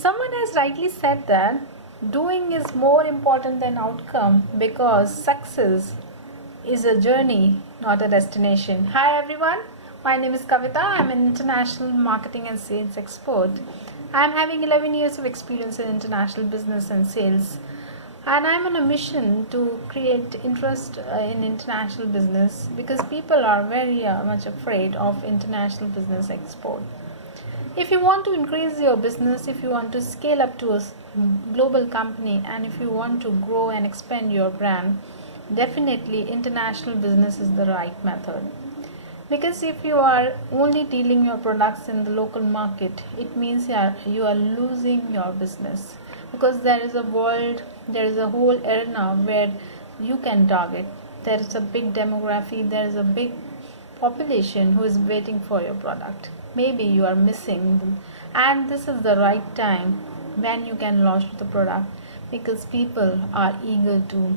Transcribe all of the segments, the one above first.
Someone has rightly said that doing is more important than outcome because success is a journey, not a destination. Hi everyone, my name is Kavita. I'm an international marketing and sales expert. I'm having 11 years of experience in international business and sales, and I'm on a mission to create interest in international business because people are very much afraid of international business export. If you want to increase your business, if you want to scale up to a global company, and if you want to grow and expand your brand, definitely international business is the right method. Because if you are only dealing your products in the local market, it means you are losing your business, because there is a world, there is a whole arena where you can target. There is a big demography, there is a big population who is waiting for your product. Maybe you are missing them, and this is the right time when you can launch the product, because people are eager to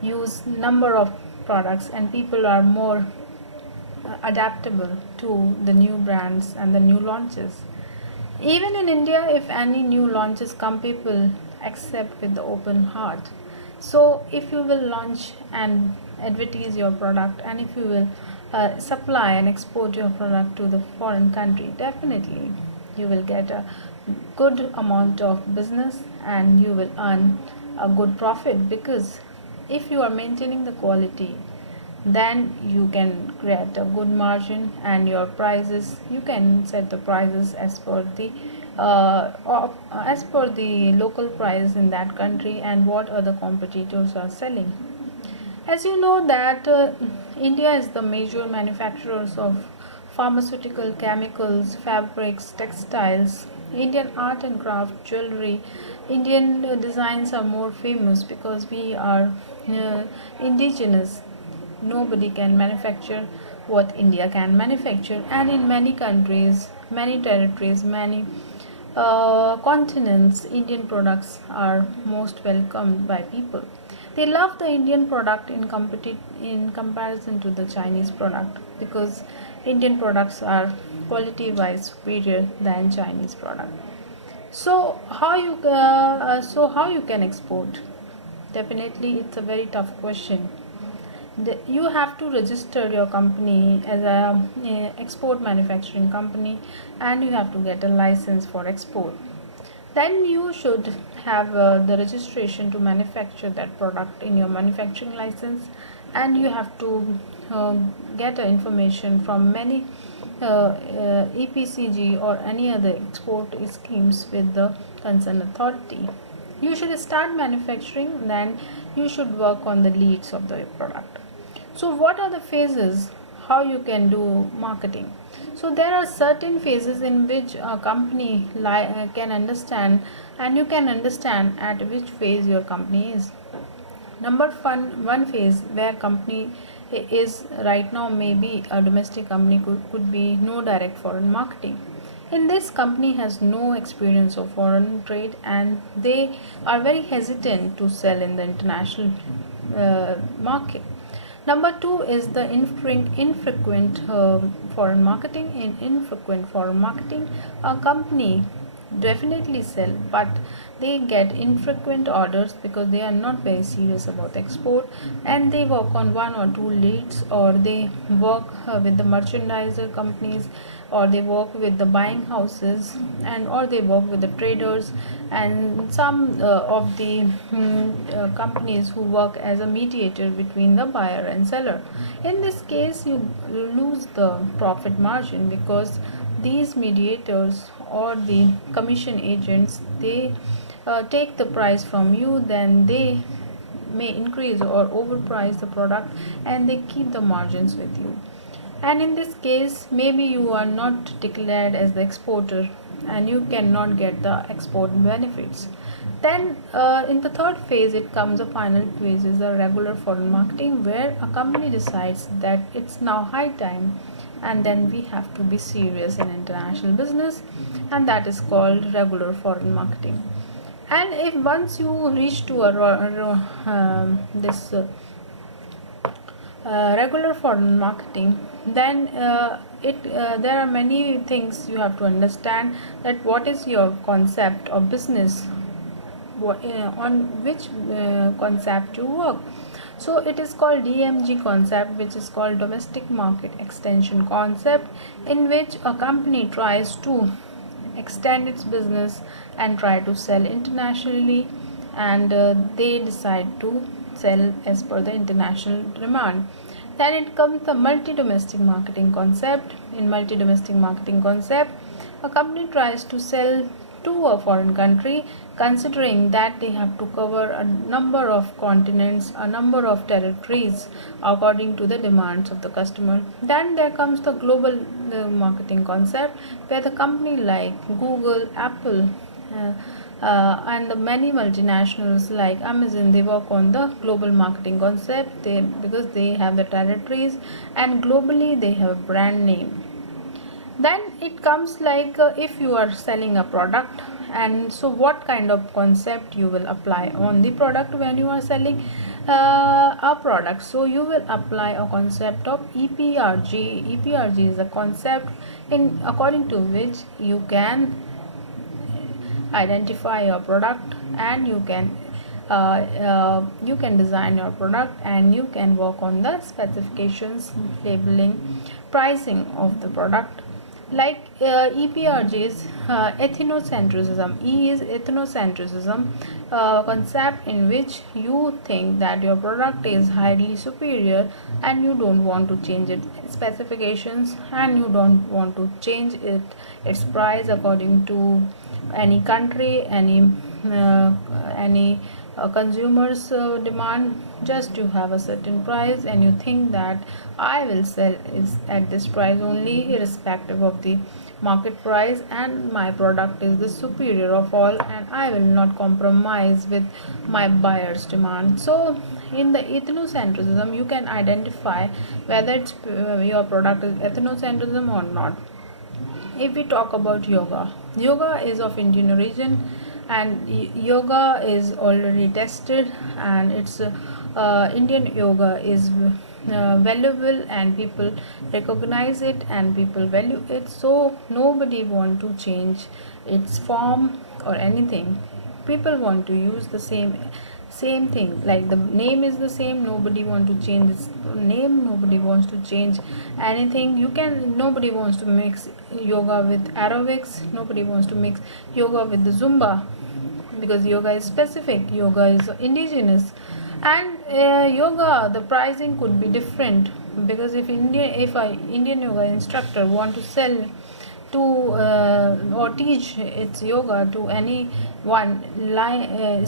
use number of products and people are more adaptable to the new brands and the new launches. Even in India, if any new launches come, people accept with the open heart. So, if you will launch and advertise your product, and if you will supply and export your product to the foreign country, definitely you will get a good amount of business and you will earn a good profit, because if you are maintaining the quality, then you can create a good margin, and your prices, you can set the prices as per the local price in that country and what other competitors are selling. As you know that India is the major manufacturers of pharmaceutical, chemicals, fabrics, textiles, Indian art and craft, jewelry. Indian designs are more famous because we are indigenous. Nobody can manufacture what India can manufacture, and in many countries, many territories, many continents, Indian products are most welcomed by people. They love the Indian product in comparison to the Chinese product, because Indian products are quality wise superior than Chinese product. So how you can export? Definitely, it's a very tough question. You have to register your company as a export manufacturing company, and you have to get a license for export. Then you should have the registration to manufacture that product in your manufacturing license, and you have to get information from many EPCG or any other export schemes with the concerned authority. You should start manufacturing, then you should work on the leads of the product. So what are the phases how you can do marketing? So there are certain phases in which a company can understand, and you can understand at which phase your company is. One phase where company is right now, maybe a domestic company, could be no direct foreign marketing. In this, company has no experience of foreign trade, and they are very hesitant to sell in the international market. Number two is the infrequent foreign marketing. In infrequent foreign marketing, a company definitely sell, but they get infrequent orders because they are not very serious about export, and they work on one or two leads, or they work with the merchandiser companies, or they work with the buying houses, and or they work with the traders, and some of the companies who work as a mediator between the buyer and seller. In this case, you lose the profit margin, because these mediators or the commission agents, they take the price from you, then they may increase or overprice the product, and they keep the margins with you. And in this case, maybe you are not declared as the exporter, and you cannot get the export benefits. Then in the third phase, it comes, the final phase is the regular foreign marketing, where a company decides that it's now high time, and then we have to be serious in international business, and that is called regular foreign marketing. And if once you reach to this regular foreign marketing, then there are many things you have to understand, that what is your concept of business, on which concept you work. So it is called DMG concept, which is called domestic market extension concept, in which a company tries to extend its business and try to sell internationally, and they decide to sell as per the international demand. Then it comes the multi-domestic marketing concept. In multi-domestic marketing concept, a company tries to sell to a foreign country, considering that they have to cover a number of continents, a number of territories according to the demands of the customer. Then there comes the global marketing concept, where the company like Google, Apple, and the many multinationals like Amazon, they work on the global marketing concept, because they have the territories and globally they have a brand name. Then it comes like, if you are selling a product, and so what kind of concept you will apply on the product when you are selling a product. So you will apply a concept of EPRG. EPRG is a concept in according to which you can identify your product, and you can design your product, and you can work on the specifications, labeling, pricing of the product. Like EPRG is ethnocentrism. E is ethnocentrism, concept in which you think that your product is highly superior and you don't want to change its specifications, and you don't want to change its price according to any country, any consumers demand. Just you have a certain price, and you think that I will sell is at this price only, irrespective of the market price, and my product is the superior of all, and I will not compromise with my buyer's demand. So in the ethnocentrism, you can identify whether your product is ethnocentrism or not. If we talk about yoga, yoga is of Indian origin, and yoga is already tested, and it's Indian yoga is valuable, and people recognize it and people value it. So nobody want to change its form or anything. People want to use the same thing, like the name is the same, nobody want to change its name, nobody wants to change anything. Nobody wants to mix yoga with aerobics, nobody wants to mix yoga with the Zumba, because yoga is specific, yoga is indigenous. And yoga, the pricing could be different, because if a Indian yoga instructor want to sell to or teach its yoga to anyone, either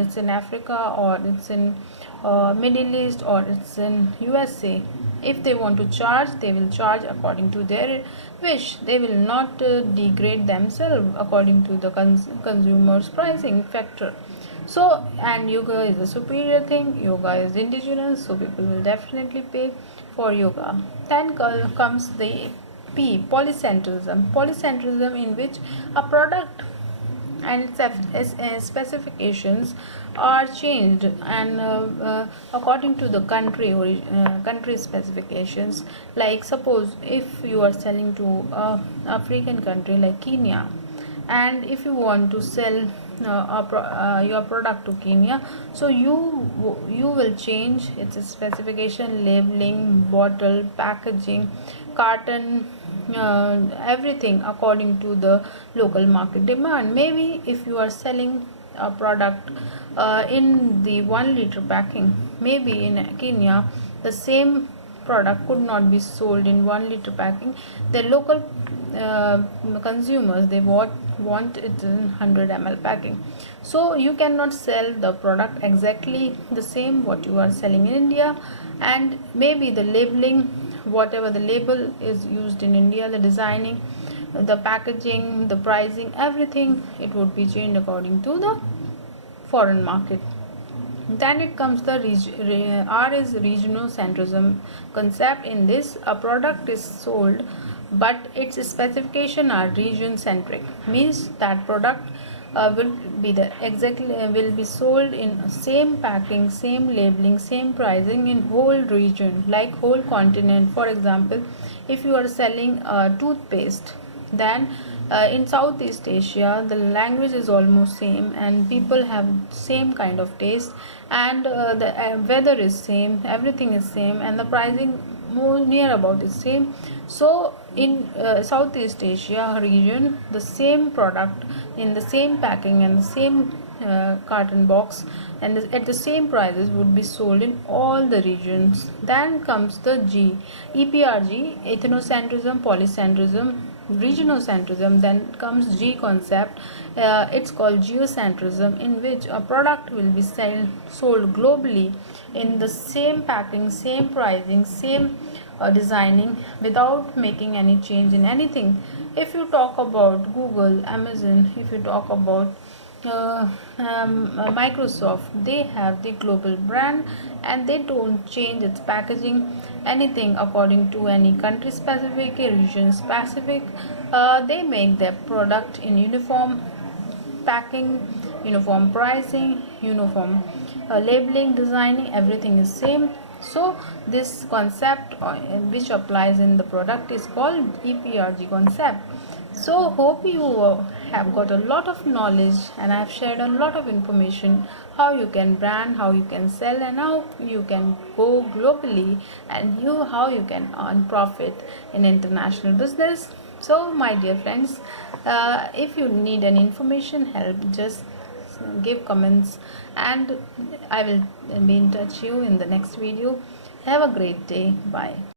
it's in Africa or it's in Middle East or it's in USA, if they want to charge, they will charge according to their wish. They will not degrade themselves according to the consumer's pricing factor. So, and yoga is a superior thing, yoga is indigenous, so people will definitely pay for yoga. Then comes the P, polycentrism. Polycentrism, in which a product and its specifications are changed, and according to the country specifications. Like suppose if you are selling to African country like Kenya, and if you want to sell your product to Kenya, so you will change its specification, labeling, bottle, packaging, carton, everything according to the local market demand. Maybe if you are selling a product in the 1 liter packing, maybe in Kenya the same product could not be sold in 1 liter packing. The local consumers, they want it in 100 ml packing. So you cannot sell the product exactly the same what you are selling in India, and maybe the labeling, whatever the label is used in India, the designing, the packaging, the pricing, everything, it would be changed according to the foreign market. Then it comes the R is regionocentrism concept. In this, a product is sold but its specification are region centric, means that product will be there exactly, will be sold in same packing, same labeling, same pricing in whole region, like whole continent. For example, if you are selling toothpaste, then in Southeast Asia the language is almost same and people have same kind of taste, and the weather is same, everything is same, and the pricing more near about is same. So in Southeast Asia region, the same product in the same packing and the same carton box and at the same prices would be sold in all the regions. Then comes the G, EPRG, ethnocentrism, polycentrism, regionocentrism. Then comes G concept, it's called geocentrism, in which a product will be sold globally in the same packing, same pricing, same designing, without making any change in anything. If you talk about Google, Amazon, if you talk about Microsoft, they have the global brand and they don't change its packaging anything according to any country specific, region specific. They make their product in uniform packing, uniform pricing, uniform labeling, designing, everything is same. So this concept which applies in the product is called EPRG concept. So hope you have got a lot of knowledge, and I have shared a lot of information how you can brand, how you can sell, and how you can go globally, and how you can earn profit in international business. So my dear friends, if you need any information help, just give comments and I will be in touch you in the next video. Have a great day. Bye.